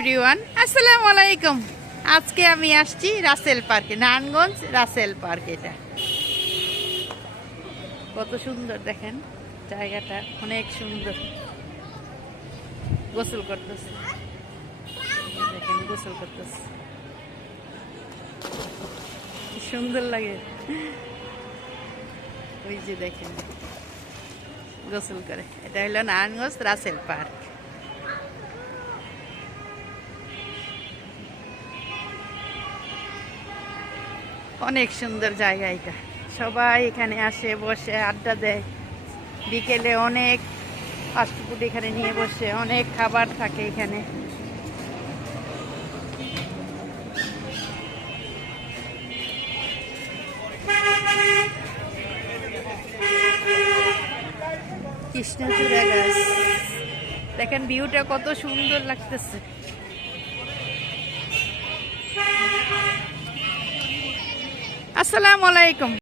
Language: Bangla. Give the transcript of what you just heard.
এভরিওয়ান, আসসালামু আলাইকুম। আজকে আমি আসছি রাসেল পার্কে, নারায়ণগঞ্জ রাসেল পার্ক। এটা কত সুন্দর দেখেন, জায়গাটা অনেক সুন্দর। গোসল করতেছে, দেখেন গোসল করতেছে, কি সুন্দর লাগে। ওই যে দেখেন গোসল করে। এটা হলো নারায়ণগঞ্জ রাসেল পার্ক। অনেক সুন্দর জায়গা এটা, সবাই এখানে আসে, বসে আড্ডা দেয়। বিকেলে অনেক ফাস্টফুড এখানে নিয়ে বসে, অনেক খাবার থাকে এখানে। কৃষ্ণচূড়া গাছ দেখেন, ভিউটা কত সুন্দর লাগতেছে। আসসালামু আলাইকুম।